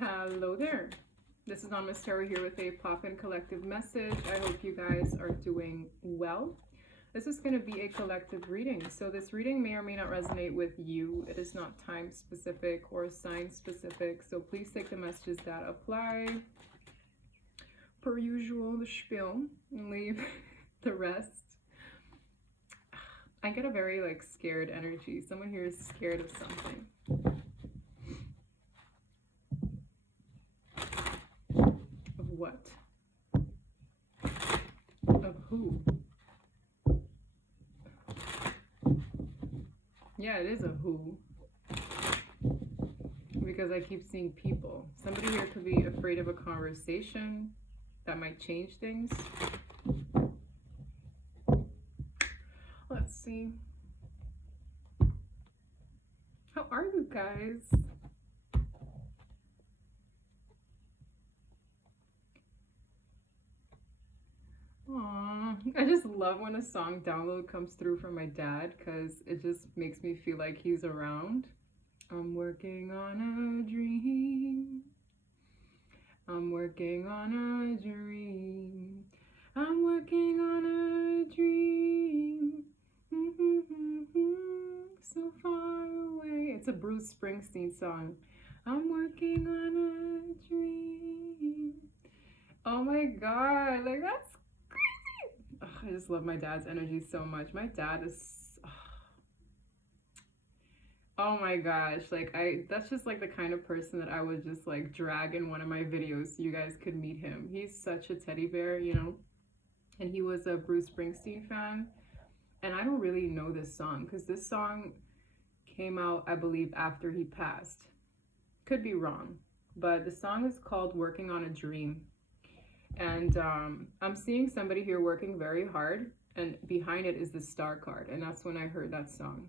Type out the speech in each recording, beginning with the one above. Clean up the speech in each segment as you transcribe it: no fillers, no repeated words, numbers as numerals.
Hello there. This is Anonymous Tarot here with a pop-in collective message. I hope you guys are doing well. This is going to be a collective reading. So this reading may or may not resonate with you. It is not time specific or sign specific. So please take the messages that apply. Per usual, the spiel, and leave the rest. I get a very scared energy. Someone here is scared of something. What? Of who? Yeah, it is a who. Because I keep seeing people. Somebody here could be afraid of a conversation that might change things. Let's see. How are you guys? Aww. I just love when a song download comes through from my dad because it just makes me feel like he's around. I'm working on a dream. I'm working on a dream. I'm working on a dream. So far away. It's a Bruce Springsteen song. I'm working on a dream. Oh my god, that's crazy. Ugh, I just love my dad's energy so much. My dad is, oh my gosh, that's just the kind of person that I would just drag in one of my videos so you guys could meet him. He's such a teddy bear, and he was a Bruce Springsteen fan. And I don't really know this song because this song came out, I believe, after he passed. Could be wrong, but the song is called Working on a Dream. And I'm seeing somebody here working very hard, and behind it is the star card, and that's when I heard that song.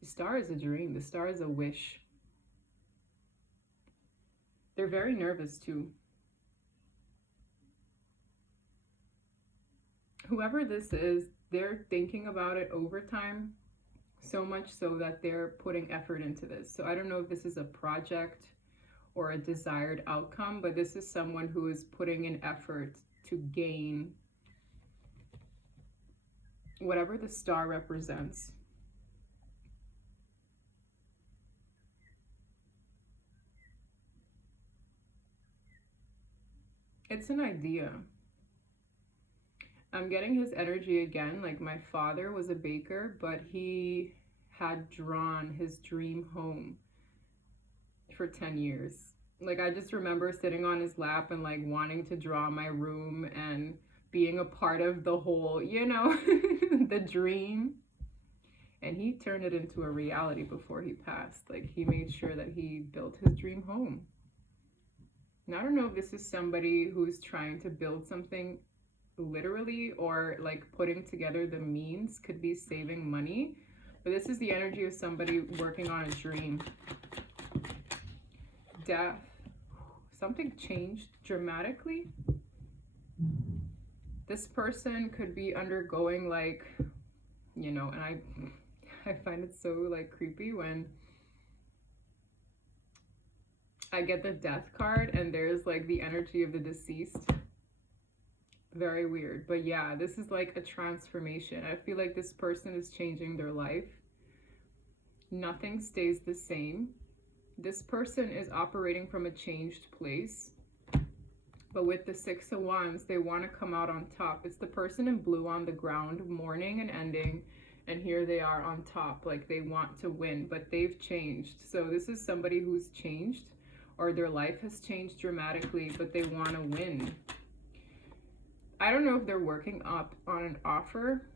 The star is a dream. The star is a wish. They're very nervous too. Whoever this is, they're thinking about it over time, so much so that they're putting effort into this. So I don't know if this is a project or a desired outcome, but this is someone who is putting an effort to gain whatever the star represents. It's an idea. I'm getting his energy again. My father was a baker, but he had drawn his dream home for 10 years. I just remember sitting on his lap and wanting to draw my room and being a part of the whole, the dream. And he turned it into a reality before he passed. He made sure that he built his dream home. And I don't know if this is somebody who's trying to build something literally or putting together the means, could be saving money, but this is the energy of somebody working on a dream. Death. Something changed dramatically. This person could be undergoing and I find it so creepy when I get the death card and there's the energy of the deceased. Very weird, but yeah, this is a transformation. I feel like this person is changing their life. Nothing stays the same. This person is operating from a changed place, but with the Six of Wands, they want to come out on top. It's the person in blue on the ground, mourning and ending, and here they are on top, they want to win, but they've changed. So this is somebody who's changed, or their life has changed dramatically, but they want to win. I don't know if they're working up on an offer,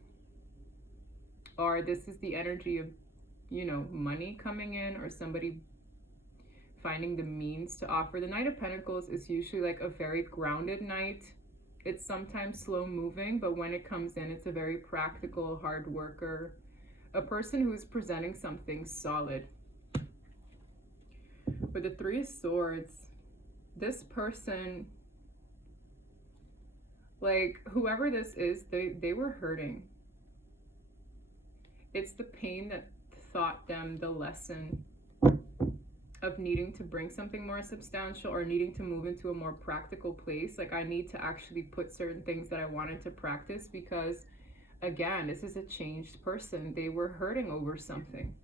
or this is the energy of, money coming in, or somebody finding the means to offer. The Knight of Pentacles is usually a very grounded knight. It's sometimes slow moving, but when it comes in, it's a very practical, hard worker. A person who's presenting something solid. With the Three of Swords, this person, whoever this is, they were hurting. It's the pain that taught them the lesson. of needing to bring something more substantial or needing to move into a more practical place. Like I need to actually put certain things that I wanted to practice because again, this is a changed person. They were hurting over something.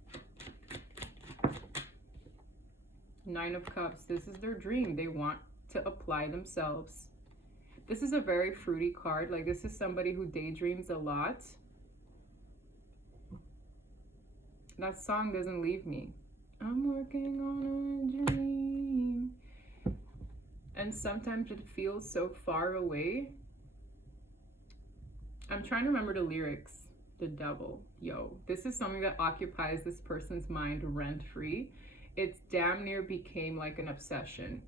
Nine of Cups. This is their dream. They want to apply themselves. This is a very fruity card. Like this is somebody who daydreams a lot. That song doesn't leave me. I'm working on a dream. And sometimes it feels so far away. I'm trying to remember the lyrics. The devil. Yo, this is something that occupies this person's mind rent-free. It's damn near became like an obsession.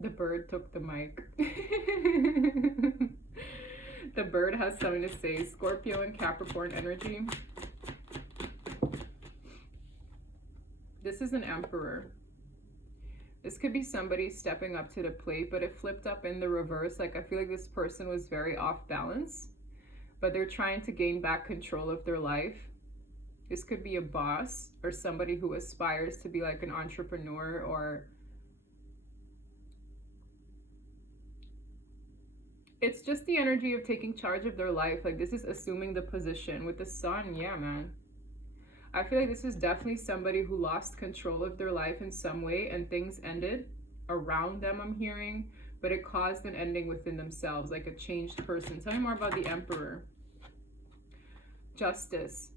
The bird took the mic. The bird has something to say. Scorpio and Capricorn energy. This is an Emperor. This could be somebody stepping up to the plate, but it flipped up in the reverse. Like I feel like this person was very off balance, but they're trying to gain back control of their life. This could be a boss or somebody who aspires to be like an entrepreneur, or it's just the energy of taking charge of their life. Like this is assuming the position with the Sun. Yeah, man. I feel like this is definitely somebody who lost control of their life in some way and things ended around them, I'm hearing, but it caused an ending within themselves, like a changed person. Tell me more about the Emperor. Justice.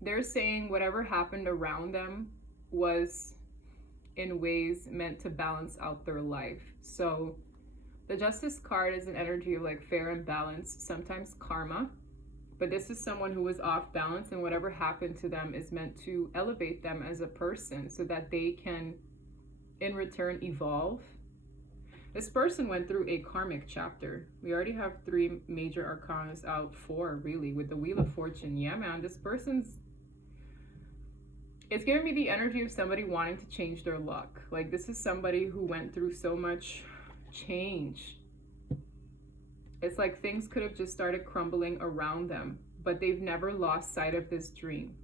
They're saying whatever happened around them was in ways meant to balance out their life. So the Justice card is an energy of like fair and balance, sometimes karma. But this is someone who was off balance, and whatever happened to them is meant to elevate them as a person so that they can, in return, evolve. This person went through a karmic chapter. We already have 3 major arcanas out, 4 really, with the Wheel of Fortune. Yeah, man, this person's... It's giving me the energy of somebody wanting to change their luck. Like, this is somebody who went through so much change. It's like things could have just started crumbling around them, but they've never lost sight of this dream.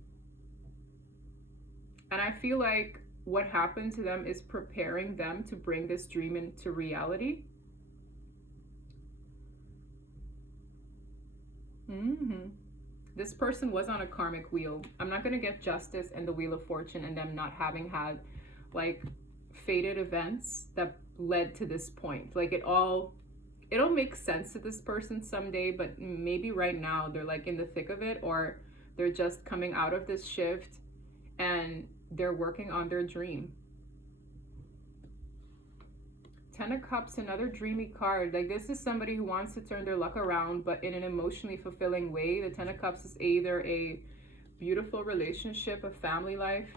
And I feel like what happened to them is preparing them to bring this dream into reality. This person was on a karmic wheel. I'm not going to get Justice and the Wheel of Fortune and them not having had like fated events that led to this point. Like it'll make sense to this person someday, but maybe right now they're like in the thick of it, or they're just coming out of this shift and they're working on their dream. 10 of Cups, another dreamy card. Like this is somebody who wants to turn their luck around, but in an emotionally fulfilling way. The 10 of Cups is either a beautiful relationship, a family life.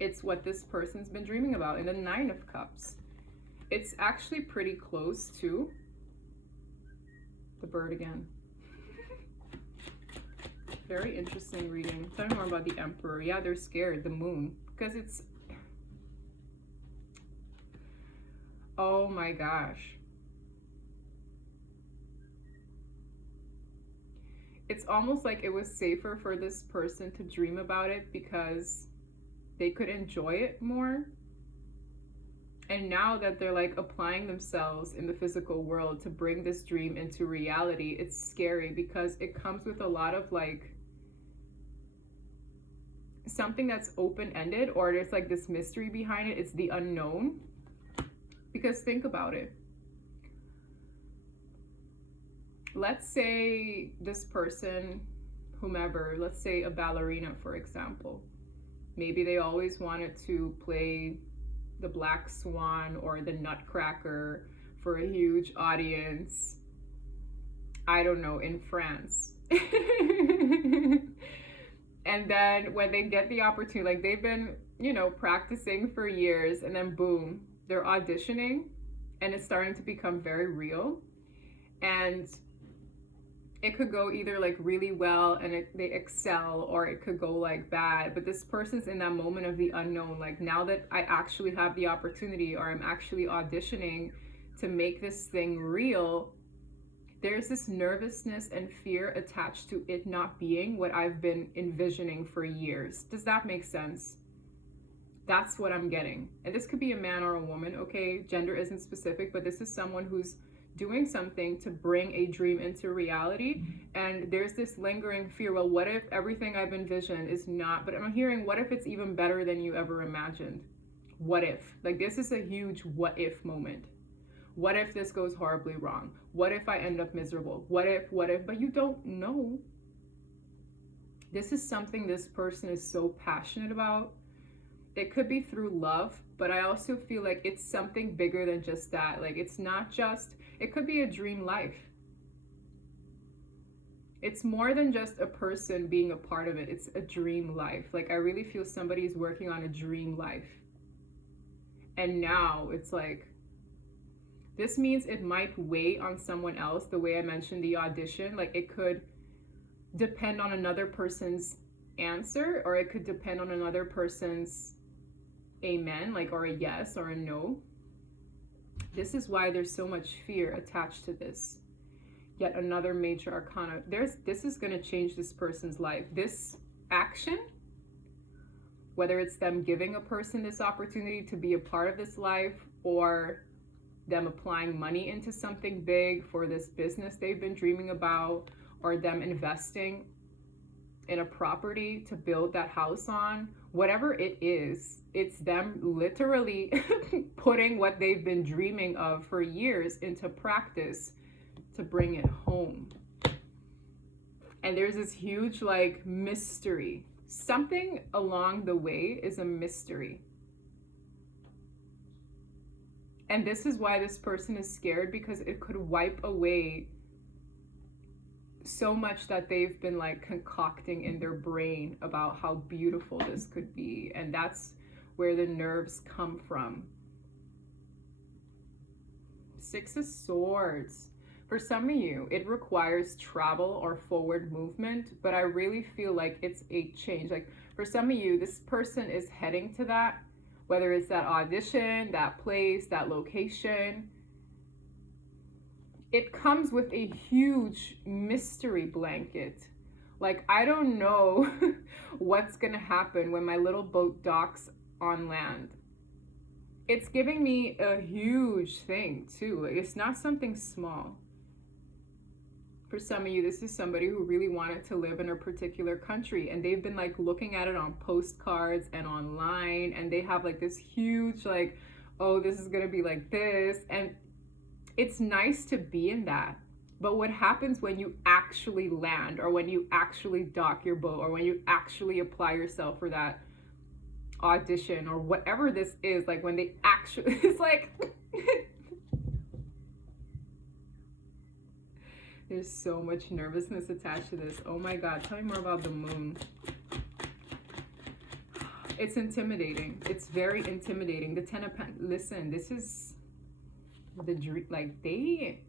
It's what this person's been dreaming about. And the 9 of Cups, it's actually pretty close to the bird again. Very interesting reading. Tell me more about the Emperor. Yeah, they're scared. The Moon. Because it's... Oh my gosh. It's almost like it was safer for this person to dream about it because they could enjoy it more. And now that they're like applying themselves in the physical world to bring this dream into reality, it's scary because it comes with a lot of like something that's open-ended, or there's like this mystery behind it. It's the unknown. Because think about it. Let's say this person, whomever, let's say a ballerina, for example. Maybe they always wanted to play the Black Swan or the Nutcracker for a huge audience, I don't know, in France. And then when they get the opportunity, like they've been, you know, practicing for years, and then boom, they're auditioning and it's starting to become very real. And it could go either like really well and they excel, or it could go like bad. But this person's in that moment of the unknown. Like now that I actually have the opportunity, or I'm actually auditioning, to make this thing real, there's this nervousness and fear attached to it not being what I've been envisioning for years. Does that make sense? That's what I'm getting. And this could be a man or a woman, okay? Gender isn't specific, but this is someone who's doing something to bring a dream into reality. And there's this lingering fear, well, what if everything I've envisioned is not, but I'm hearing, what if it's even better than you ever imagined? What if? Like, this is a huge what if moment. What if this goes horribly wrong? What if I end up miserable? What if, but you don't know. This is something this person is so passionate about. It could be through love, but I also feel like it's something bigger than just that. Like, it's not just, it could be a dream life. It's more than just a person being a part of it. It's a dream life. Like, I really feel somebody's working on a dream life. And now it's like, this means it might weigh on someone else, the way I mentioned the audition. Like, it could depend on another person's answer, or it could depend on another person's amen, like, or a yes or a no. This is why there's so much fear attached to this. Yet another major arcana. This is going to change this person's life. This action, whether it's them giving a person this opportunity to be a part of this life, or them applying money into something big for this business they've been dreaming about, or them investing in a property to build that house on, whatever it is, it's them literally putting what they've been dreaming of for years into practice to bring it home. And there's this huge, like, mystery. Something along the way is a mystery. And this is why this person is scared, because it could wipe away so much that they've been, like, concocting in their brain about how beautiful this could be. And that's where the nerves come from. Six of Swords. For some of you, it requires travel or forward movement, but I really feel like it's a change. Like, for some of you, this person is heading to that, whether it's that audition, that place, that location. It comes with a huge mystery blanket. Like, I don't know what's gonna happen when my little boat docks on land. It's giving me a huge thing too. Like, it's not something small. For some of you, this is somebody who really wanted to live in a particular country, and they've been, like, looking at it on postcards and online, and they have, like, this huge, like, oh, this is gonna be like this. And it's nice to be in that. But what happens when you actually land, or when you actually dock your boat, or when you actually apply yourself for that audition, or whatever this is, like, when they actually, it's like, there's so much nervousness attached to this. Oh my God, tell me more about the moon. It's intimidating. It's very intimidating. The Ten of Pentacles, listen, this is the dream, like, they,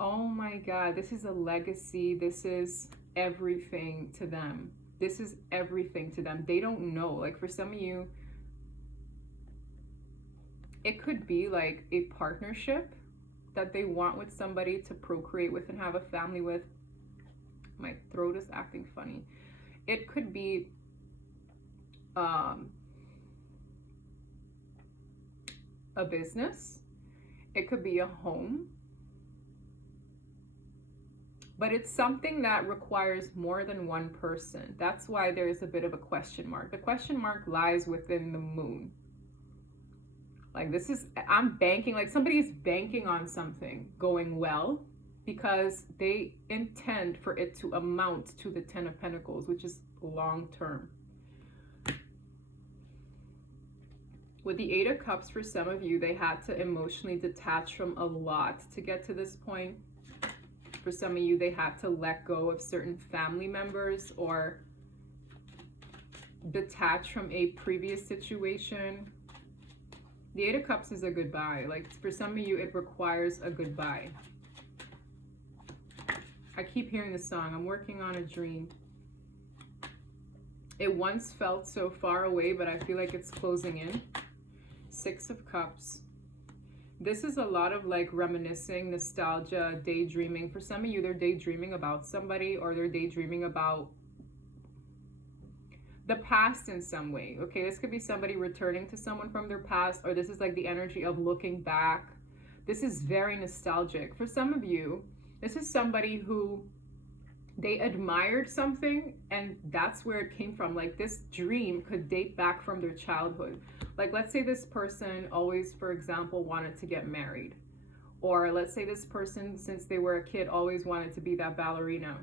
oh my God, this is a legacy. This is everything to them. This is everything to them. They don't know. Like, for some of you, it could be like a partnership that they want with somebody to procreate with and have a family with. My throat is acting funny. It could be a business. It could be a home. But it's something that requires more than one person. That's why there's a bit of a question mark. The question mark lies within the moon. Like, this is, I'm banking, like, somebody's banking on something going well, because they intend for it to amount to the Ten of Pentacles, which is long term. With the Eight of Cups, for some of you, they had to emotionally detach from a lot to get to this point. For some of you, they had to let go of certain family members, or detach from a previous situation. The Eight of Cups is a goodbye. Like, for some of you, it requires a goodbye. I keep hearing the song, I'm working on a dream. It once felt so far away, but I feel like it's closing in. Six of Cups. This is a lot of like reminiscing, nostalgia, daydreaming. For some of you, they're daydreaming about somebody, or they're daydreaming about the past in some way. Okay, this could be somebody returning to someone from their past, or this is like the energy of looking back. This is very nostalgic. For some of you, this is somebody who they admired something and that's where it came from. Like this dream could date back from their childhood. Like let's say this person always, for example, wanted to get married. Or let's say this person, since they were a kid, always wanted to be that ballerina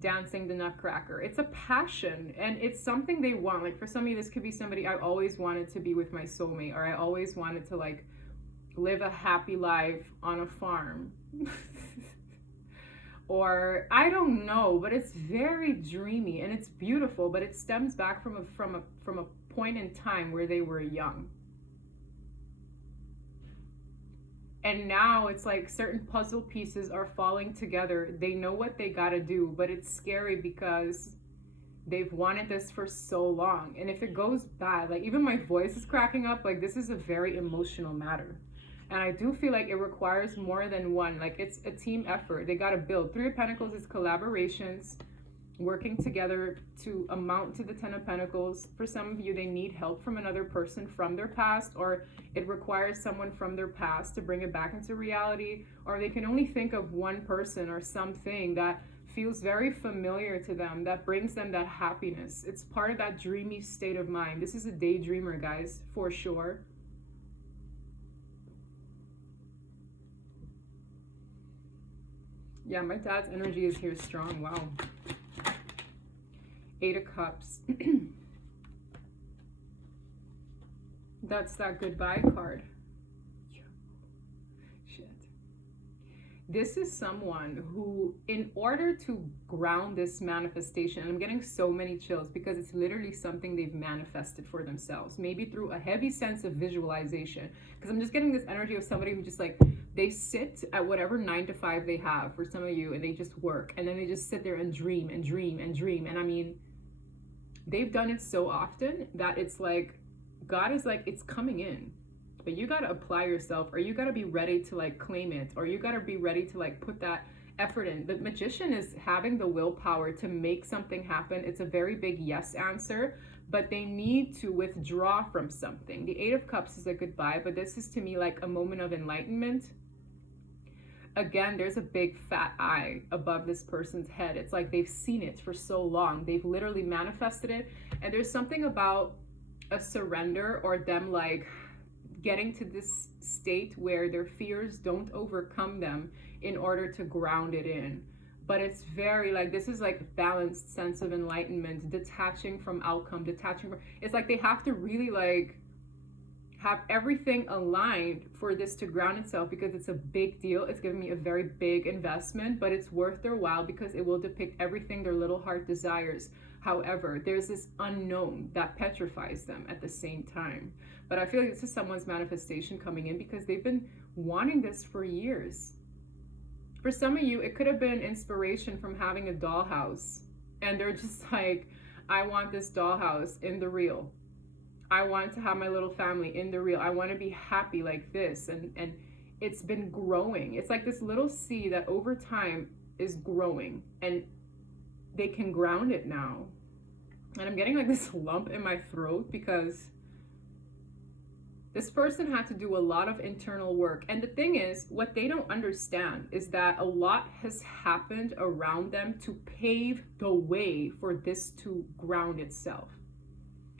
dancing the Nutcracker. It's a passion and it's something they want. Like for some of you, this could be somebody, I always wanted to be with my soulmate, or I always wanted to like live a happy life on a farm. Or I don't know, but it's very dreamy and it's beautiful, but it stems back from a point in time where they were young. And now it's like certain puzzle pieces are falling together. They know what they got to do, but it's scary because they've wanted this for so long. And if it goes bad, like even my voice is cracking up, like this is a very emotional matter. And I do feel like it requires more than one. Like it's a team effort. They got to build. Three of Pentacles is collaborations, working together to amount to the Ten of Pentacles. For some of you, they need help from another person from their past, or it requires someone from their past to bring it back into reality, or they can only think of one person or something that feels very familiar to them, that brings them that happiness. It's part of that dreamy state of mind. This is a daydreamer, guys, for sure. Yeah, my dad's energy is here strong. Wow. Eight of Cups. That's that goodbye card. Shit. This is someone who, in order to ground this manifestation, and I'm getting so many chills because it's literally something they've manifested for themselves, maybe through a heavy sense of visualization, because I'm just getting this energy of somebody who just like, they sit at whatever 9 to 5 they have for some of you, and they just work, and then they just sit there and dream and dream and dream. And I mean, they've done it so often that it's like, God is like, it's coming in, but you got to apply yourself, or you got to be ready to like claim it, or you got to be ready to like put that effort in. The Magician is having the willpower to make something happen. It's a very big yes answer, but they need to withdraw from something. The Eight of Cups is a goodbye, but this is to me like a moment of enlightenment. Again, there's a big fat eye above this person's head. It's like they've seen it for so long. They've literally manifested it. And there's something about a surrender, or them like getting to this state where their fears don't overcome them in order to ground it in. But it's very like, this is like balanced sense of enlightenment, detaching from outcome, detaching from, it's like they have to really like have everything aligned for this to ground itself, because it's a big deal. It's giving me a very big investment, but it's worth their while because it will depict everything their little heart desires. However, there's this unknown that petrifies them at the same time. But I feel like this is someone's manifestation coming in because they've been wanting this for years. For some of you, it could have been inspiration from having a dollhouse, and they're just like, I want this dollhouse in the real. I want to have my little family in the real. I want to be happy like this. And it's been growing. It's like this little seed that over time is growing, and they can ground it now. And I'm getting like this lump in my throat because this person had to do a lot of internal work. And the thing is, what they don't understand is that a lot has happened around them to pave the way for this to ground itself.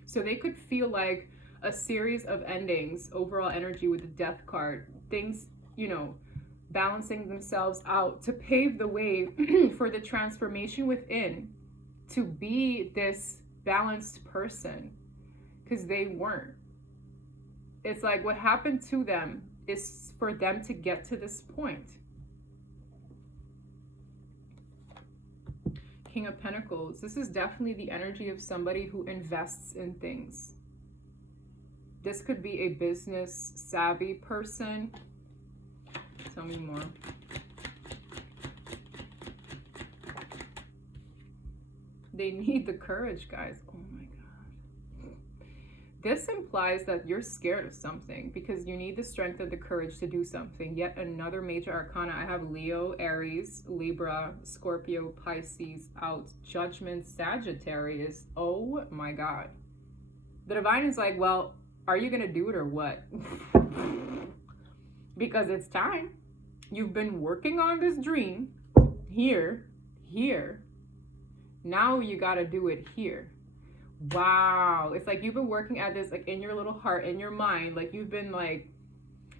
So they could feel like a series of endings, overall energy with the Death card, things, you know, balancing themselves out to pave the way for the transformation within to be this balanced person, because they weren't. It's like what happened to them is for them to get to this point. King of Pentacles. This is definitely the energy of somebody who invests in things. This could be a business savvy person. Tell me more. They need the courage, guys. Oh my God. This implies that you're scared of something because you need the strength and the courage to do something. Yet another major arcana. I have Leo, Aries, Libra, Scorpio, Pisces out. Judgment, Sagittarius. Oh my God. The divine is like, well, are you going to do it or what? Because it's time. You've been working on this dream here. Now you got to do it here. Wow. It's like you've been working at this like in your little heart, in your mind. Like you've been like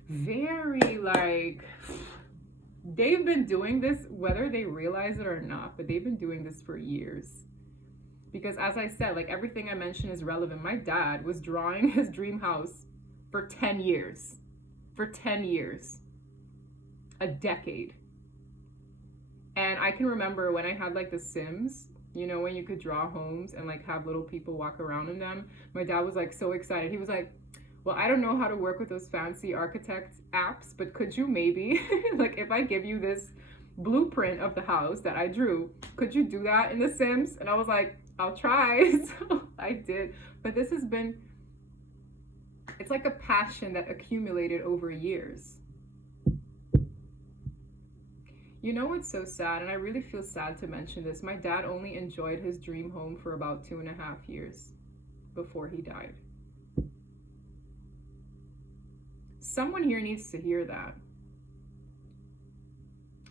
very like, they've been doing this whether they realize it or not, but they've been doing this for years. Because as I said, like everything I mentioned is relevant. My dad was drawing his dream house for 10 years. For 10 years. A decade. And I can remember when I had like The Sims, you know, when you could draw homes and like have little people walk around in them. My dad was like so excited. He was like, well, I don't know how to work with those fancy architect apps, but could you maybe, like if I give you this blueprint of the house that I drew, could you do that in The Sims? And I was like, I'll try. So I did. But this has been, it's like a passion that accumulated over years. You know what's so sad, and I really feel sad to mention this, my dad only enjoyed his dream home for about 2.5 years before he died. Someone here needs to hear that.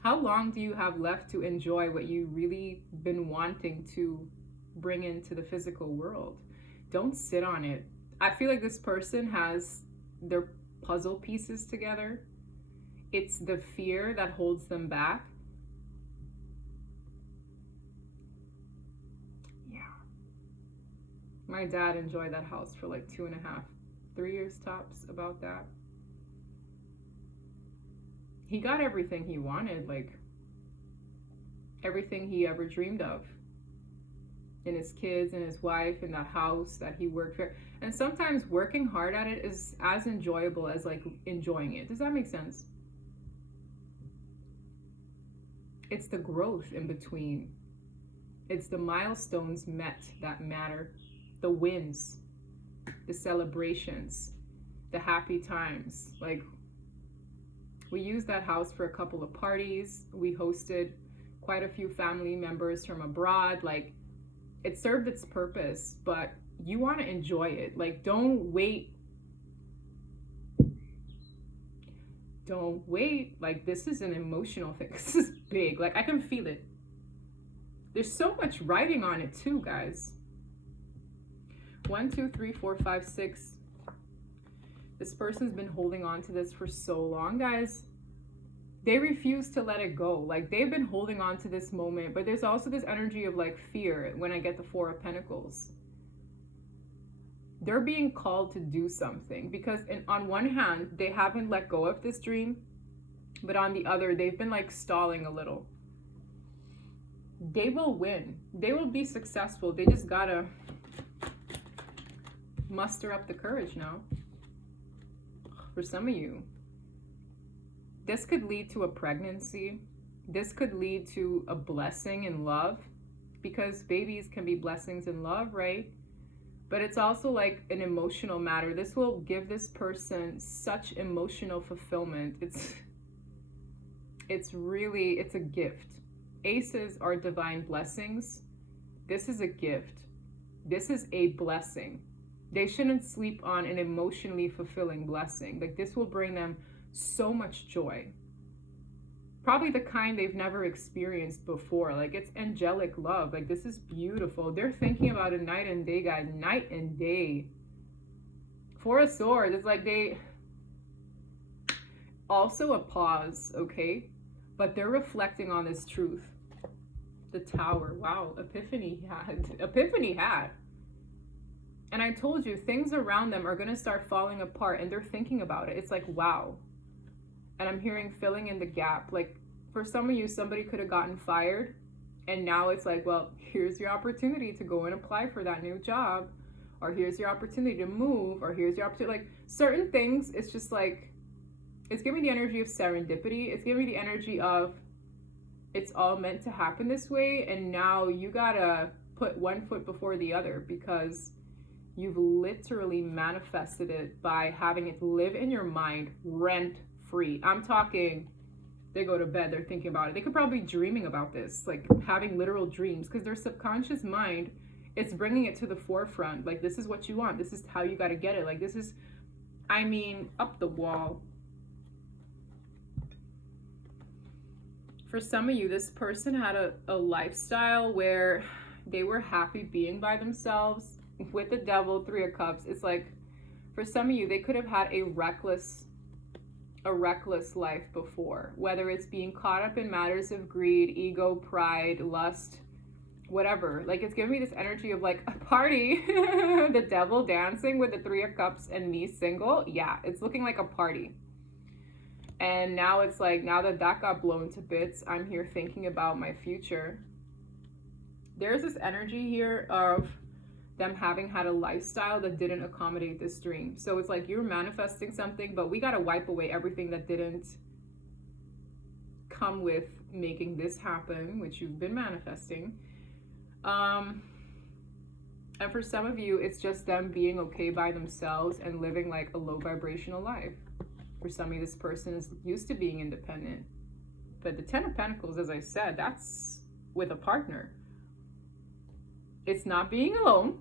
How long do you have left to enjoy what you really been wanting to bring into the physical world? Don't sit on it. I feel like this person has their puzzle pieces together. It's the fear that holds them back. Yeah. My dad enjoyed that house for like 2.5, 3 years tops, about that. He got everything he wanted, like everything he ever dreamed of. In his kids and his wife, in that house that he worked for. And sometimes working hard at it is as enjoyable as like enjoying it. Does that make sense? It's the growth in between. It's the milestones met that matter. The wins, the celebrations, the happy times. Like, we used that house for a couple of parties. We hosted quite a few family members from abroad. Like, it served its purpose, but you want to enjoy it. Like, don't wait. Don't wait. Like, this is an emotional thing. This is big. Like, I can feel it. There's so much writing on it too, guys. 1, 2, 3, 4, 5, 6. This person's been holding on to this for so long, guys. They refuse to let it go. Like, they've been holding on to this moment, but there's also this energy of like fear when I get the 4 of Pentacles. They're being called to do something because on one hand, they haven't let go of this dream, but on the other, they've been like stalling a little. They will win. They will be successful. They just gotta muster up the courage now. For some of you, this could lead to a pregnancy. This could lead to a blessing in love, because babies can be blessings in love, right? But it's also like an emotional matter. This will give this person such emotional fulfillment. It's a gift. Aces are divine blessings. This is a gift. This is a blessing. They shouldn't sleep on an emotionally fulfilling blessing. Like, this will bring them so much joy. Probably the kind they've never experienced before. Like, it's angelic love. Like, this is beautiful. They're thinking about it night and day, guys. Night and day. 4 of Swords. It's like they... Also a pause, okay? But they're reflecting on this truth. The Tower. Wow. Epiphany had. And I told you, things around them are going to start falling apart, and they're thinking about it. It's like, wow. And I'm hearing filling in the gap. Like, for some of you, somebody could have gotten fired, and now it's like, well, here's your opportunity to go and apply for that new job, or here's your opportunity to move, or here's your opportunity. Like, certain things, it's just like, it's giving me the energy of serendipity. It's giving me the energy of, it's all meant to happen this way, and now you gotta put one foot before the other, because You've literally manifested it by having it live in your mind rent free. I'm talking, they go to bed, they're thinking about it. They could probably be dreaming about this, like having literal dreams, because their subconscious mind, it's bringing it to the forefront. Like, this is what you want. This is how you got to get it. Like, this is, I mean, up the wall. For some of you, this person had a lifestyle where they were happy being by themselves with the devil, 3 of Cups. It's like, for some of you, they could have had a reckless life before, whether it's being caught up in matters of greed, ego, pride, lust, whatever. Like, it's giving me this energy of like a party, the devil dancing with the 3 of Cups and me single. Yeah, it's looking like a party. And now it's like, now that got blown to bits, I'm here thinking about my future. There's this energy here of them having had a lifestyle that didn't accommodate this dream. So it's like you're manifesting something, but we got to wipe away everything that didn't come with making this happen, which you've been manifesting. And for some of you, it's just them being okay by themselves and living like a low vibrational life. For some of you, this person is used to being independent. But the 10 of Pentacles, as I said, that's with a partner. It's not being alone.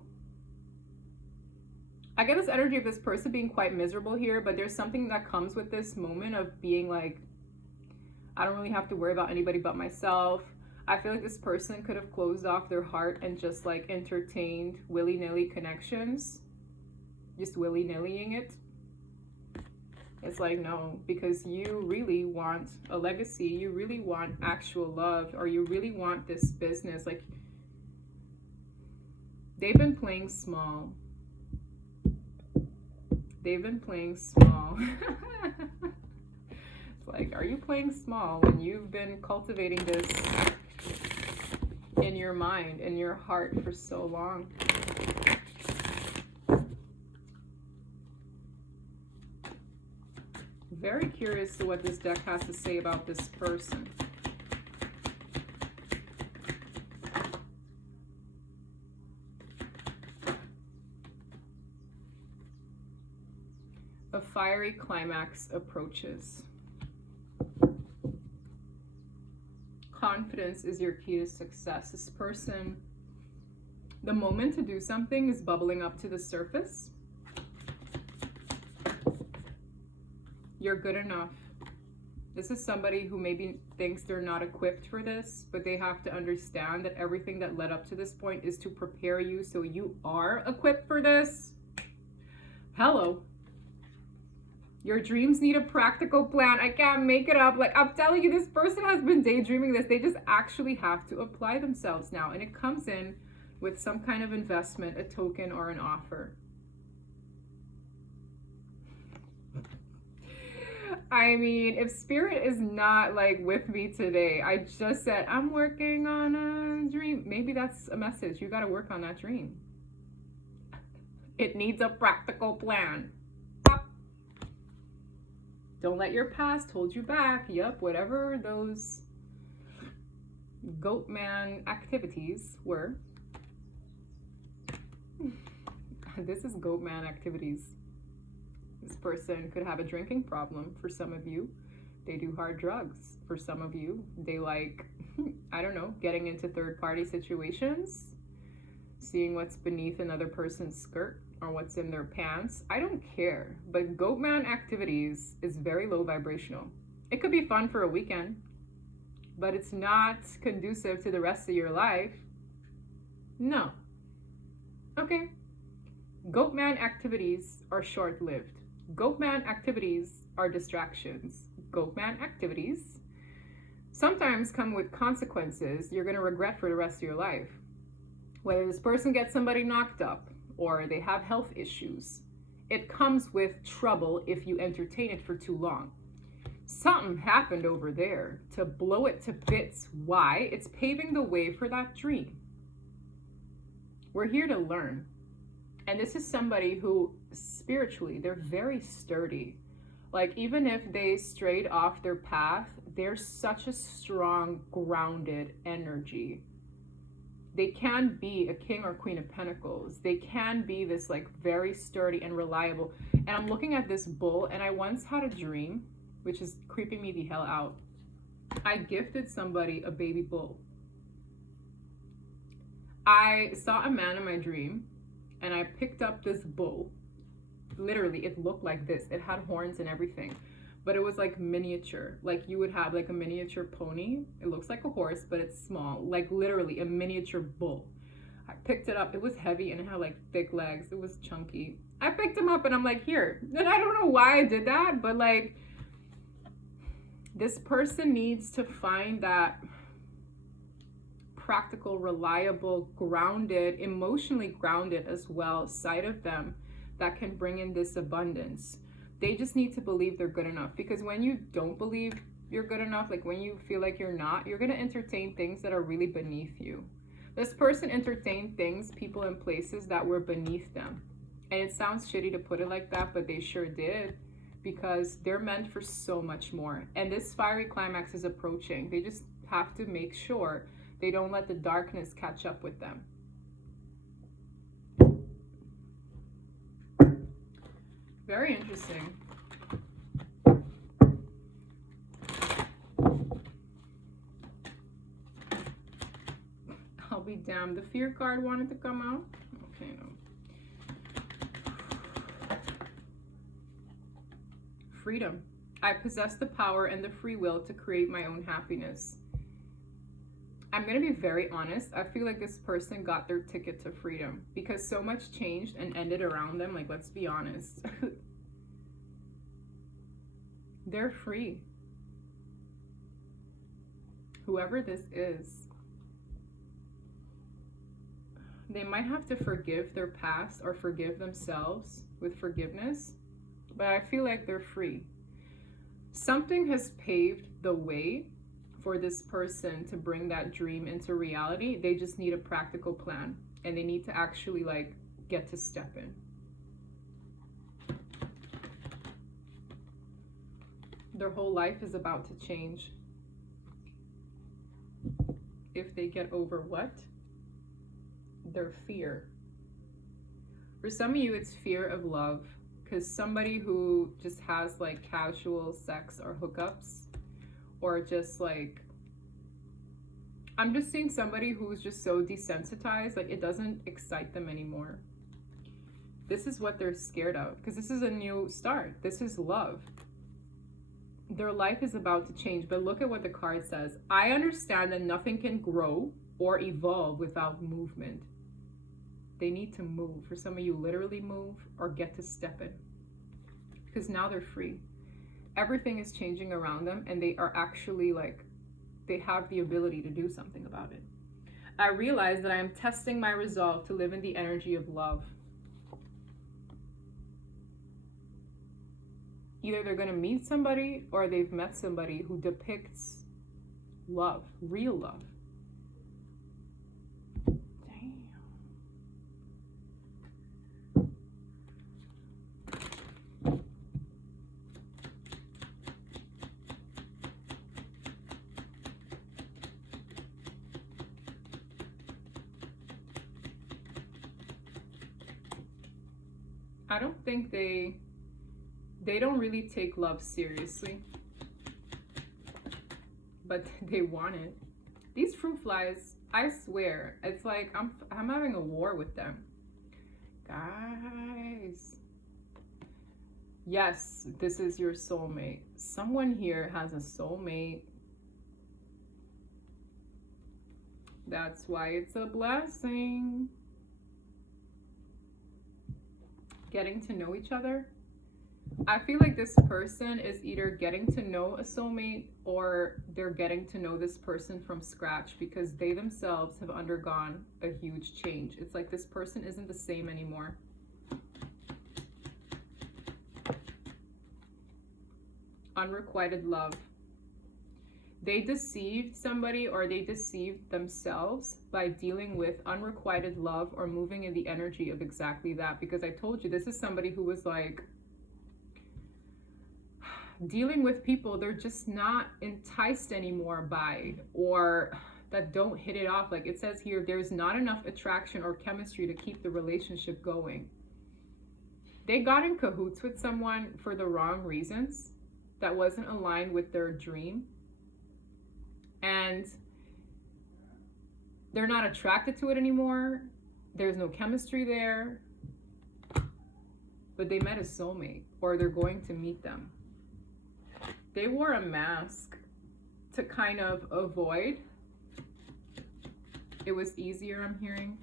I get this energy of this person being quite miserable here, but there's something that comes with this moment of being like, I don't really have to worry about anybody but myself. I feel like this person could have closed off their heart and just like entertained willy-nilly connections. Just willy-nillying it. It's like, no, because you really want a legacy. You really want actual love, or you really want this business. Like, they've been playing small. They've been playing small. It's like, are you playing small when you've been cultivating this in your mind, in your heart for so long? Very curious to what this deck has to say about this person. A fiery climax approaches. Confidence is your key to success. This person, the moment to do something is bubbling up to the surface. You're good enough. This is somebody who maybe thinks they're not equipped for this, but they have to understand that everything that led up to this point is to prepare you so you are equipped for this. Hello. Your dreams need a practical plan. I can't make it up. Like, I'm telling you, this person has been daydreaming this. They just actually have to apply themselves now. And it comes in with some kind of investment, a token, or an offer. I mean, if spirit is not like with me today, I just said, I'm working on a dream. Maybe that's a message. You got to work on that dream. It needs a practical plan. Don't let your past hold you back. Yep, whatever those goat man activities were. This is goat man activities. This person could have a drinking problem. For some of you, they do hard drugs. For some of you, they like, I don't know, getting into third-party situations, seeing what's beneath another person's skirt or what's in their pants. I don't care. But goat man activities is very low vibrational. It could be fun for a weekend, but it's not conducive to the rest of your life. No. Okay. Goat man activities are short-lived. Goat man activities are distractions. Goat man activities sometimes come with consequences you're going to regret for the rest of your life. Whether this person gets somebody knocked up or they have health issues, it comes with trouble if you entertain it for too long. Something happened over there to blow it to bits. Why? It's paving the way for that dream. We're here to learn. And this is somebody who spiritually, they're very sturdy. Like, even if they strayed off their path, there's such a strong, grounded energy. They can be a king or queen of pentacles. They can be this like very sturdy and reliable. And I'm looking at this bull, and I once had a dream, which is creeping me the hell out. I gifted somebody a baby bull. I saw a man in my dream, and I picked up this bull. Literally, it looked like this. It had horns and everything, but it was like miniature. Like you would have like a miniature pony. It looks like a horse, but it's small. Like literally a miniature bull. I picked it up. It was heavy and it had like thick legs. It was chunky. I picked him up and I'm like, here. And I don't know why I did that, but like this person needs to find that practical, reliable, grounded, emotionally grounded as well side of them that can bring in this abundance. They just need to believe they're good enough, because when you don't believe you're good enough, like when you feel like you're not, you're going to entertain things that are really beneath you. This person entertained things, people, and places that were beneath them. And it sounds shitty to put it like that, but they sure did, because they're meant for so much more. And this fiery climax is approaching. They just have to make sure they don't let the darkness catch up with them. Very interesting. I'll be damned. The fear card wanted to come out. Okay, no. Freedom. I possess the power and the free will to create my own happiness. I'm going to be very honest. I feel like this person got their ticket to freedom because so much changed and ended around them. Like, let's be honest. They're free. Whoever this is, they might have to forgive their past or forgive themselves with forgiveness, but I feel like they're free. Something has paved the way for this person to bring that dream into reality. They just need a practical plan, and they need to actually like get to step in. Their whole life is about to change. If they get over what? Their fear. For some of you, it's fear of love, because somebody who just has like casual sex or hookups, or just like, I'm just seeing somebody who's just so desensitized, like it doesn't excite them anymore. This is what they're scared of, because this is a new start. This is love. Their life is about to change, but look at what the card says. I understand that nothing can grow or evolve without movement. They need to move. For some of you, literally move or get to step in, because now they're free. Everything is changing around them, and they are actually like, they have the ability to do something about it. I realize that I am testing my resolve to live in the energy of love. Either they're going to meet somebody or they've met somebody who depicts love, real love. I don't think they don't really take love seriously, but they want it. These fruit flies, I swear, it's like I'm having a war with them. Guys. Yes, this is your soulmate. Someone here has a soulmate. That's why it's a blessing. Getting to know each other. I feel like this person is either getting to know a soulmate or they're getting to know this person from scratch, because they themselves have undergone a huge change. It's like this person isn't the same anymore. Unrequited love. They deceived somebody or they deceived themselves by dealing with unrequited love or moving in the energy of exactly that. Because I told you, this is somebody who was like dealing with people they're just not enticed anymore by, or that don't hit it off. Like it says here, there's not enough attraction or chemistry to keep the relationship going. They got in cahoots with someone for the wrong reasons that wasn't aligned with their dream. And they're not attracted to it anymore. There's no chemistry there. But they met a soulmate, or they're going to meet them. They wore a mask to kind of avoid. It was easier, I'm hearing.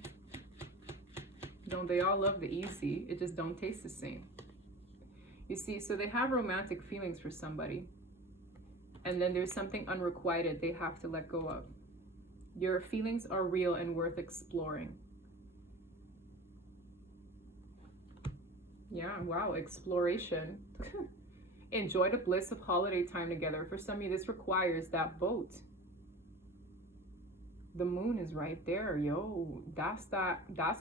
Don't they all love the easy? It just don't taste the same. You see, so they have romantic feelings for somebody. And then there's something unrequited they have to let go of. Your feelings are real and worth exploring. Yeah, wow, exploration. Enjoy the bliss of holiday time together. For some of you, this requires that boat. The moon is right there, yo. That's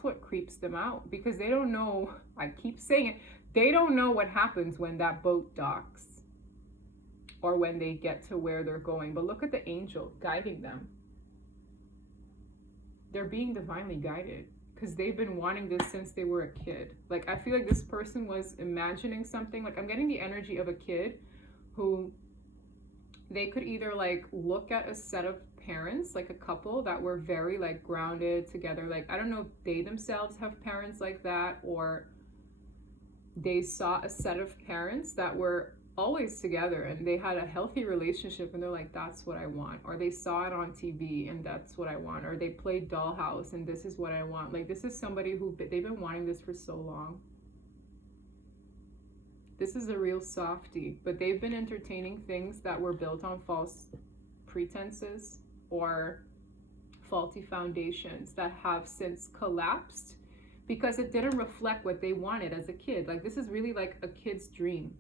what creeps them out, because they don't know, I keep saying it, they don't know what happens when that boat docks or when they get to where they're going. But look at the angel guiding them. They're being divinely guided because they've been wanting this since they were a kid. Like, I feel like this person was imagining something. Like, I'm getting the energy of a kid who they could either like look at a set of parents, like a couple that were very like grounded together. Like, I don't know if they themselves have parents like that, or they saw a set of parents that were always together and they had a healthy relationship and they're like, that's what I want. Or they saw it on TV and that's what I want. Or they played Dollhouse and this is what I want. Like, this is somebody who, they've been wanting this for so long. This is a real softie, but they've been entertaining things that were built on false pretenses or faulty foundations that have since collapsed because it didn't reflect what they wanted as a kid. Like, this is really like a kid's dream.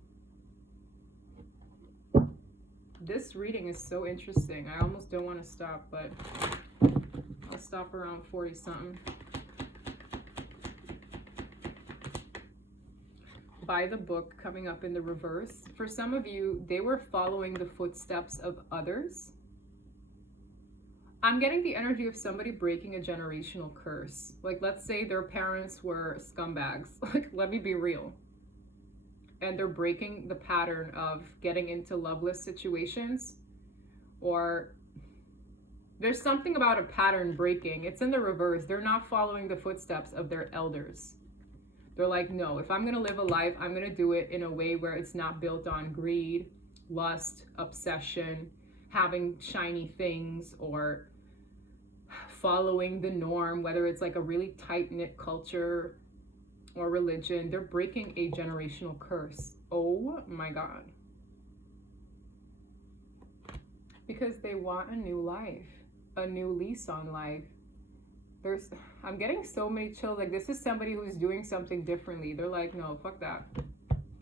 This reading is so interesting. I almost don't want to stop, but I'll stop around 40 something. By the book coming up in the reverse. For some of you, they were following the footsteps of others. I'm getting the energy of somebody breaking a generational curse. Like, let's say their parents were scumbags. Like, let me be real. And they're breaking the pattern of getting into loveless situations. Or there's something about a pattern breaking. It's in the reverse. They're not following the footsteps of their elders. They're like, no, if I'm going to live a life, I'm going to do it in a way where it's not built on greed, lust, obsession, having shiny things, or following the norm, whether it's like a really tight-knit culture or religion. They're breaking a generational curse. Oh my God. Because they want a new life, a new lease on life. I'm getting so many chills. Like, this is somebody who's doing something differently. They're like, no, fuck that.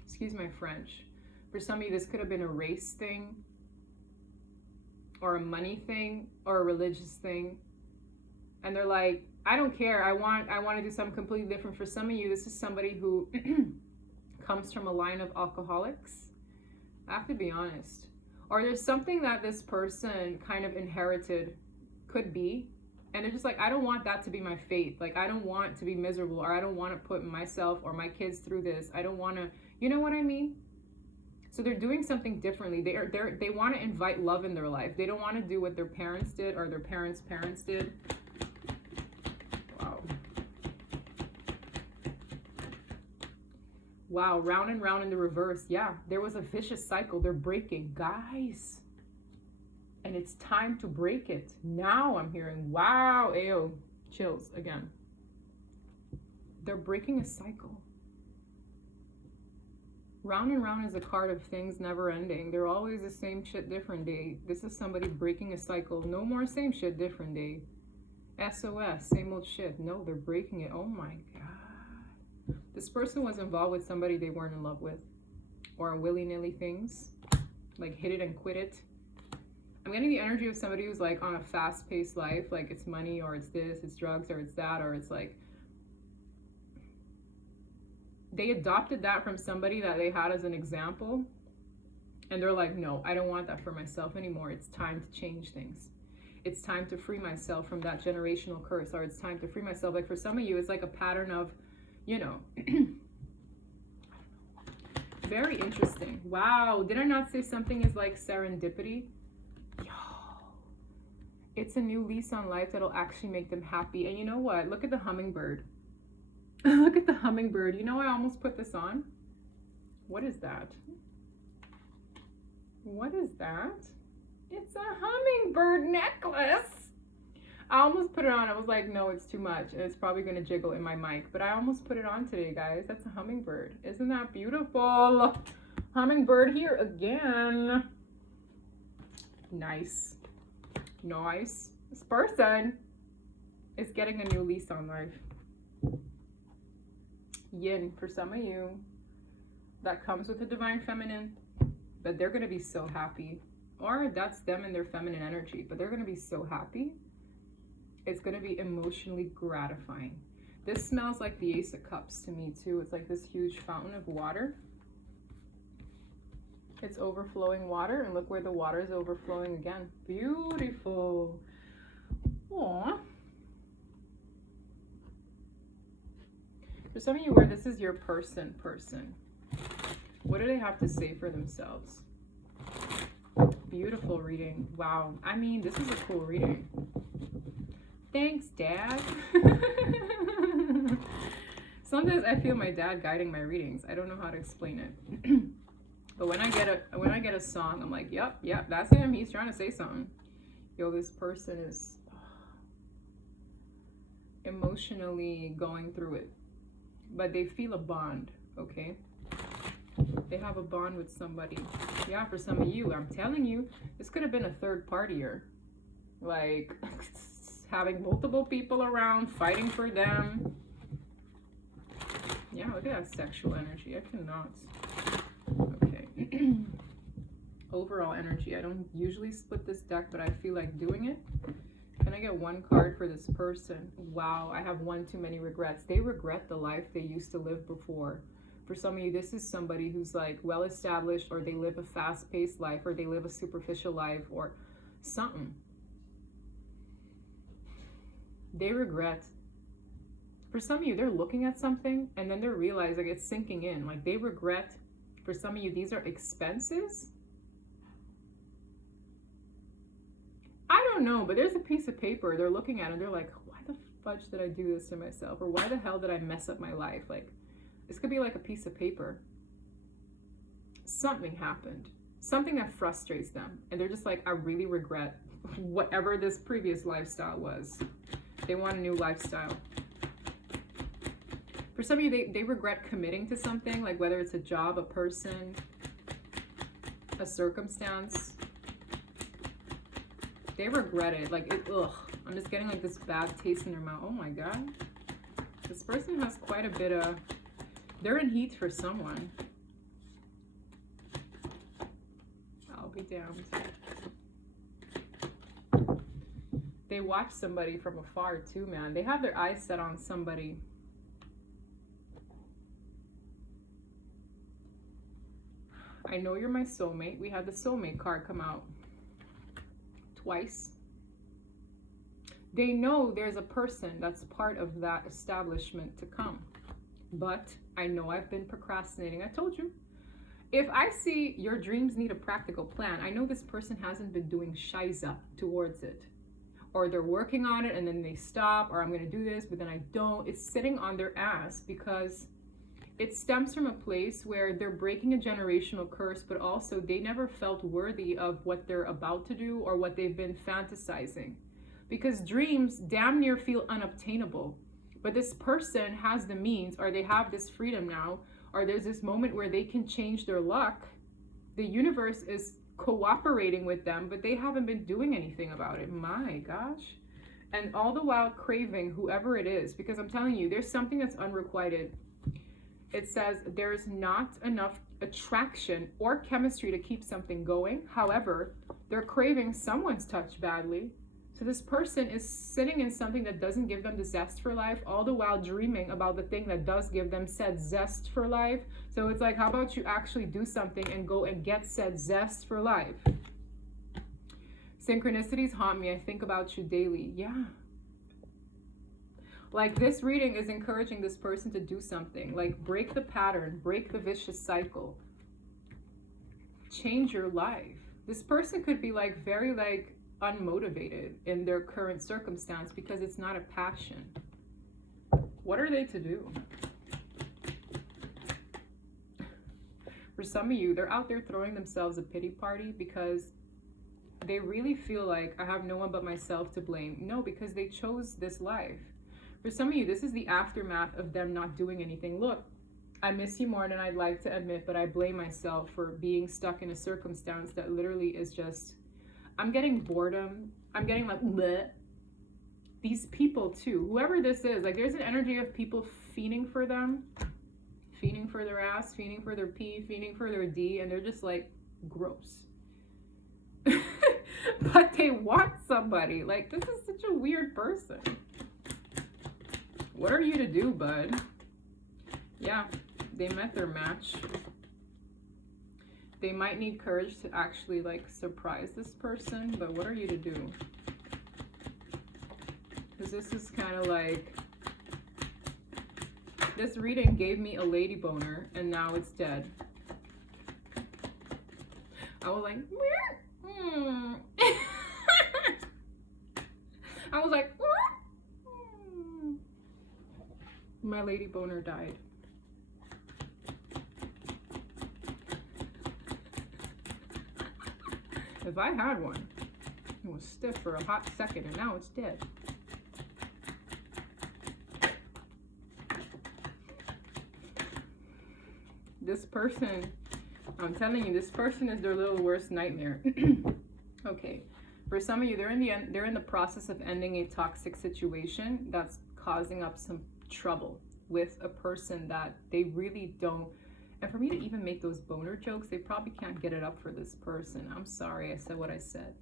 Excuse my French. For some of you, this could have been a race thing, or a money thing, or a religious thing. And they're like, I don't care. I want to do something completely different. For some of you, this is somebody who comes from a line of alcoholics. I have to be honest. Or there's something that this person kind of inherited, could be. And they're just like, I don't want that to be my fate. Like, I don't want to be miserable, or I don't want to put myself or my kids through this. I don't want to, you know what I mean? So they're doing something differently. They want to invite love in their life. They don't want to do what their parents did or their parents' parents did. Wow. Wow, round and round in the reverse. Yeah, there was a vicious cycle. They're breaking. Guys. And it's time to break it. Now I'm hearing, wow, ayo, chills again. They're breaking a cycle. Round and round is a card of things never ending. They're always the same shit, different day. This is somebody breaking a cycle. No more same shit, different day. SOS, same old shit. No, they're breaking it. Oh my God. This person was involved with somebody they weren't in love with. Or willy-nilly things. Like, hit it and quit it. I'm getting the energy of somebody who's like on a fast-paced life, like it's money, or it's this, it's drugs, or it's that, or it's like they adopted that from somebody that they had as an example, and they're like, no, I don't want that for myself anymore. It's time to change things. It's time to free myself from that generational curse, or it's time to free myself. Like for some of you, it's like a pattern of, you know, very interesting. Wow, did I not say something is like serendipity? Yo, it's a new lease on life that'll actually make them happy. And you know what? Look at the hummingbird. Look at the hummingbird. You know, I almost put this on. What is that? What is that? It's a hummingbird necklace. I almost put it on. I was like, no, it's too much. It's probably going to jiggle in my mic. But I almost put it on today, guys. That's a hummingbird. Isn't that beautiful? Hummingbird here again. Nice. Nice. This person is getting a new lease on life. Yin for some of you. That comes with the divine feminine. But they're going to be so happy. Or that's them and their feminine energy. But they're going to be so happy. It's going to be emotionally gratifying. This smells like the Ace of Cups to me too. It's like this huge fountain of water. It's overflowing water. And look where the water is overflowing again. Beautiful. Aww. For some of you where this is your person, what do they have to say for themselves? Beautiful reading. Wow. I mean, this is a cool reading. Thanks, Dad. Sometimes I feel my dad guiding my readings. I don't know how to explain it. But when I get a song, I'm like, yep, that's him. He's trying to say something. Yo, this person is emotionally going through it. But they feel a bond, okay? They have a bond with somebody. Yeah, for some of you, I'm telling you, this could have been a third partier. Like, having multiple people around, fighting for them. Yeah, look at that sexual energy. I cannot. Okay. Overall energy. I don't usually split this deck, but I feel like doing it. Can I get one card for this person? Wow, I have one too many regrets. They regret the life they used to live before. For some of you, this is somebody who's like well established, or they live a fast-paced life, or they live a superficial life, or something. They regret. For some of you, they're looking at something and then they're realizing it's sinking in. Like they regret. For some of you, these are expenses. I don't know, but there's a piece of paper they're looking at and they're like, why the fudge did I do this to myself? Or why the hell did I mess up my life? Like, this could be like a piece of paper. Something happened. Something that frustrates them. And they're just like, I really regret whatever this previous lifestyle was. They want a new lifestyle. For some of you, they regret committing to something, like whether it's a job, a person, a circumstance. They regret it. Like, ugh. I'm just getting like this bad taste in their mouth. Oh my God. This person has quite a bit of... They're in heat for someone. I'll be damned. They watch somebody from afar too, man. They have their eyes set on somebody. I know you're my soulmate. We had the soulmate card come out twice. They know there's a person that's part of that establishment to come. But I know I've been procrastinating. I told you. If I see your dreams need a practical plan, I know this person hasn't been doing shiza towards it. Or they're working on it and then they stop, or I'm going to do this, but then I don't. It's sitting on their ass because it stems from a place where they're breaking a generational curse, but also they never felt worthy of what they're about to do or what they've been fantasizing. Because dreams damn near feel unobtainable. But this person has the means, or they have this freedom now, or there's this moment where they can change their luck. The universe is cooperating with them, but they haven't been doing anything about it. My gosh. And all the while craving whoever it is, because I'm telling you, there's something that's unrequited. It says there's not enough attraction or chemistry to keep something going. However, they're craving someone's touch badly. So this person is sitting in something that doesn't give them the zest for life, all the while dreaming about the thing that does give them said zest for life. So it's like, how about you actually do something and go and get said zest for life? Synchronicities haunt me. I think about you daily. Yeah. Like, this reading is encouraging this person to do something. Like, break the pattern, break the vicious cycle. Change your life. This person could be like very like unmotivated in their current circumstance because it's not a passion. What are they to do? For some of you, they're out there throwing themselves a pity party because they really feel like I have no one but myself to blame. No, because they chose this life. For some of you, this is the aftermath of them not doing anything. Look, I miss you more than I'd like to admit, but I blame myself for being stuck in a circumstance that literally is just, I'm getting boredom. I'm getting like, bleh. These people too, whoever this is, like there's an energy of people fiending for them, fiending for their ass, fiending for their pee, fiending for their D, and they're just like, gross. But they want somebody. Like, this is such a weird person. What are you to do, bud? Yeah, they met their match. They might need courage to actually like surprise this person, but what are you to do? Because this is kind of like, this reading gave me a lady boner and now it's dead. I was like, I was like, my lady boner died. If I had one, it was stiff for a hot second and now it's dead. This person, I'm telling you, this person is their little worst nightmare. Okay, for some of you, they're in the process of ending a toxic situation that's causing up some trouble with a person that they really don't. And for me to even make those boner jokes, they probably can't get it up for this person. I'm sorry I said what I said.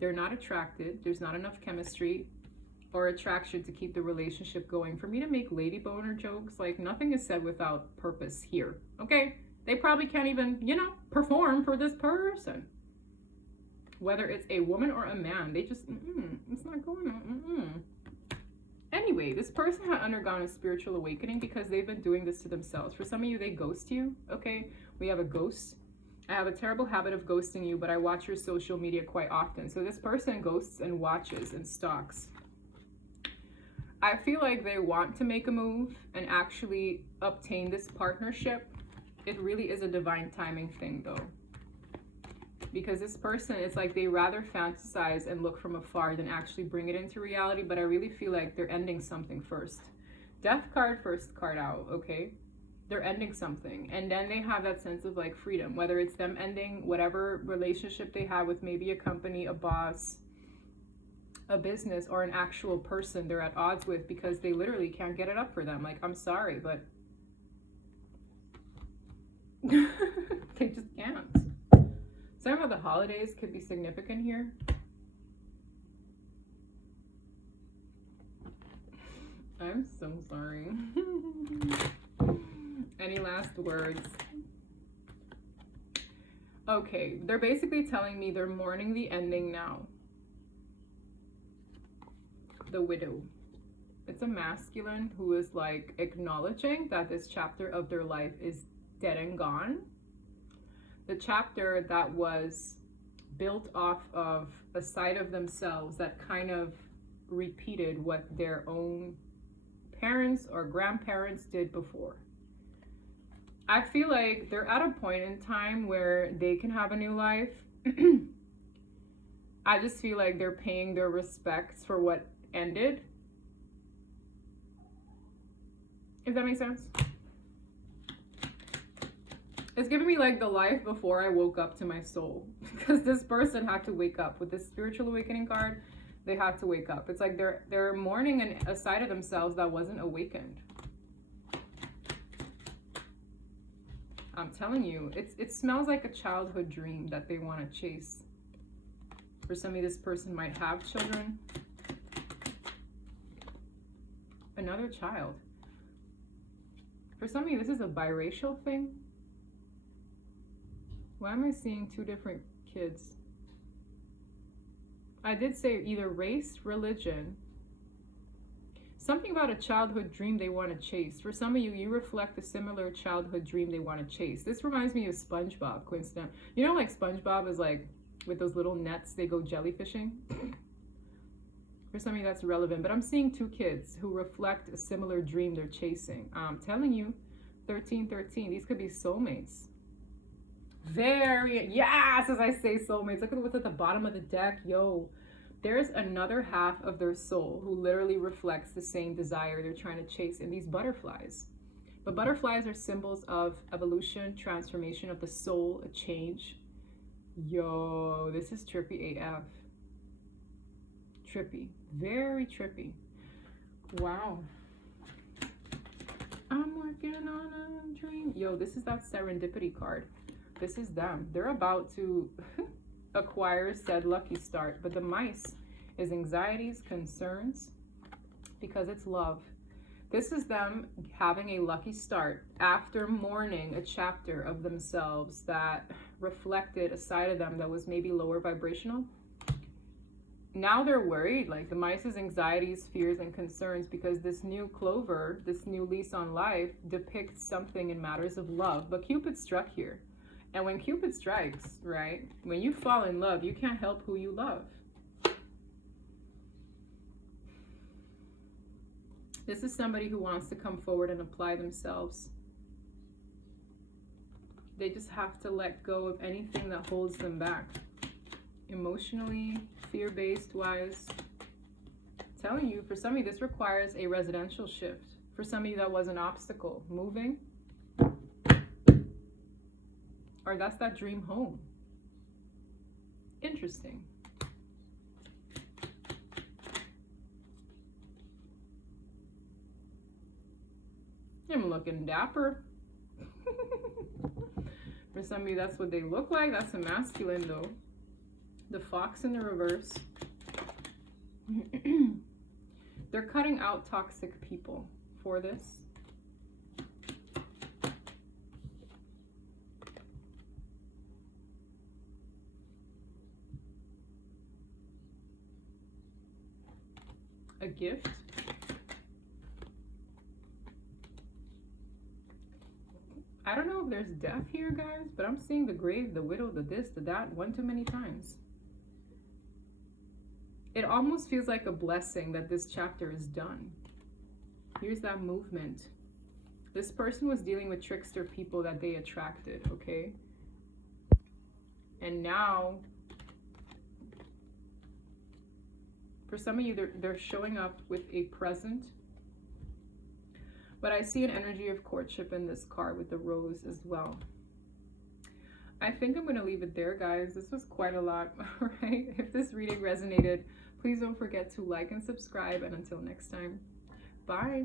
They're not attracted. There's not enough chemistry or attraction to keep the relationship going. For me to make lady boner jokes, like nothing is said without purpose here, okay? They probably can't even, perform for this person. Whether it's a woman or a man, they just, it's not going on, Anyway, this person had undergone a spiritual awakening because they've been doing this to themselves. For some of you, they ghost you, okay? We have a ghost. I have a terrible habit of ghosting you, but I watch your social media quite often. So this person ghosts and watches and stalks. I feel like they want to make a move and actually obtain this partnership. It really is a divine timing thing though. Because this person, it's like they rather fantasize and look from afar than actually bring it into reality. But I really feel like they're ending something first. Death card, first card out, okay? They're ending something. And then they have that sense of like freedom. Whether it's them ending whatever relationship they have with maybe a company, a boss, a business, or an actual person they're at odds with because they literally can't get it up for them. Like, I'm sorry, but they just can't. Some of the holidays could be significant here. I'm so sorry. Any last words? Okay, they're basically telling me they're mourning the ending now. The widow. It's a masculine who is like acknowledging that this chapter of their life is dead and gone. The chapter that was built off of a side of themselves that kind of repeated what their own parents or grandparents did before. I feel like they're at a point in time where they can have a new life. I just feel like they're paying their respects for what ended. If that makes sense. It's giving me like the life before I woke up to my soul. Because this person had to wake up. With this spiritual awakening card, they had to wake up. It's like they're mourning a side of themselves that wasn't awakened. I'm telling you, it smells like a childhood dream that they want to chase. For some of you, this person might have children. Another child. For some of you, this is a biracial thing. Why am I seeing two different kids? I did say either race, religion, something about a childhood dream they want to chase. For some of you, you reflect a similar childhood dream they want to chase. This reminds me of SpongeBob, coincident. You know, like SpongeBob is like with those little nets, they go jellyfishing. For some of you, that's relevant. But I'm seeing two kids who reflect a similar dream they're chasing. I'm telling you, 1313, these could be soulmates. Very, yes, as I say soulmates. Look at what's at the bottom of the deck. Yo, there's another half of their soul who literally reflects the same desire they're trying to chase in these butterflies. But butterflies are symbols of evolution, transformation of the soul, a change. Yo, this is trippy AF. Trippy, very trippy. Wow. I'm working on a dream. Yo, this is that serendipity card. This is them. They're about to acquire said lucky start. But the mice is anxieties, concerns, because it's love. This is them having a lucky start after mourning a chapter of themselves that reflected a side of them that was maybe lower vibrational. Now they're worried, like the mice's anxieties, fears, and concerns, because this new clover, this new lease on life, depicts something in matters of love. But Cupid struck here. And when Cupid strikes, right, when you fall in love, you can't help who you love. This is somebody who wants to come forward and apply themselves. They just have to let go of anything that holds them back. Emotionally, fear-based wise. I'm telling you, for some of you, this requires a residential shift. For some of you, that was an obstacle. Moving. Or that's that dream home. Interesting. I'm looking dapper. For some of you, that's what they look like. That's a masculine, though. The fox in the reverse. They're cutting out toxic people for this. A gift. I don't know if there's death here, guys, but I'm seeing the grave, the widow, the this, the that, one too many times. It almost feels like a blessing that this chapter is done. Here's that movement. This person was dealing with trickster people that they attracted, okay? And now, for some of you, they're showing up with a present. But I see an energy of courtship in this card with the rose as well. I think I'm going to leave it there, guys. This was quite a lot, all right? If this reading resonated, please don't forget to like and subscribe. And until next time, bye.